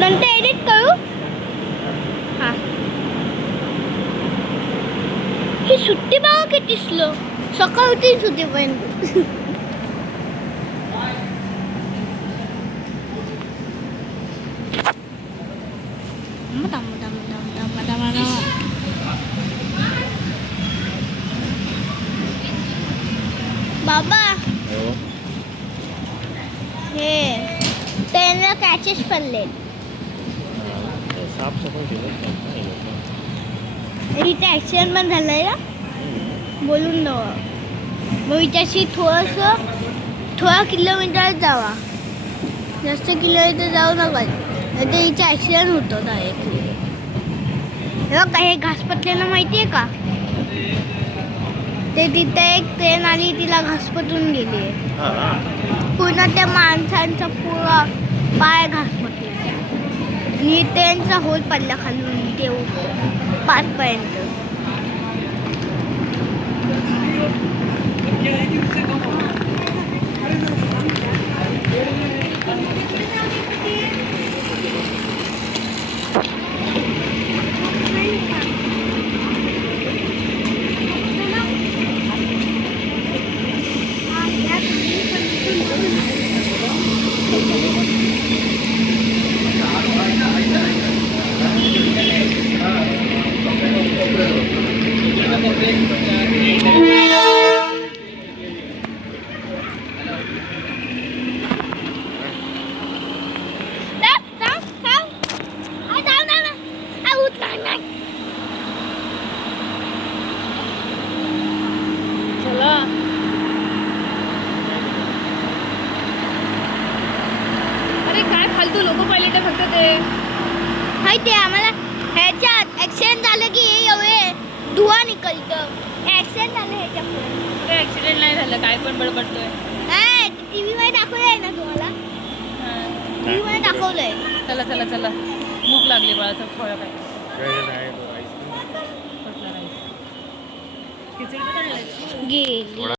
नंतर एडिट करू. हां ही सुट्टी बघा किती स्लो. सकाळ होती सुट्टीपर्यंत. बाबा हे त्यांना कॅचेस पडले. इथे ॲक्सिडेंट पण झालंय ना बोलून न मग हिच्याशी थोडा किलोमीटर जावा. जास्त किलोमीटर जाऊ नका नाही तर हिचा ॲक्सिडेंट होतो डायरेक्टली. हे बघा हे घासपटलेलं माहिती आहे का. ते तिथे एक ट्रेन आली तिला घासपटून गेली. पूर्ण त्या माणसांचा पुरा पाय घासपटले आणि ट्रेनचा होल पडला खालून ते 5 पर्यंत. अरे काय फालतू लोक पाहिले ते फक्त ते माहिती आहे आम्हाला. ह्याच्यात ॲक्सिडेंट झालं की हे एवढे धुवा निकलतं. ॲक्सिडेंट झालं ह्याच्या पुढे. ऍक्सिडेंट नाही झालं काय पण बडबडतोय. टीव्ही मध्ये दाखवलंय ना तुम्हाला. टीव्ही मध्ये दाखवलंय. चला चला चला भूक लागली बाळाचा खोया काय गेली.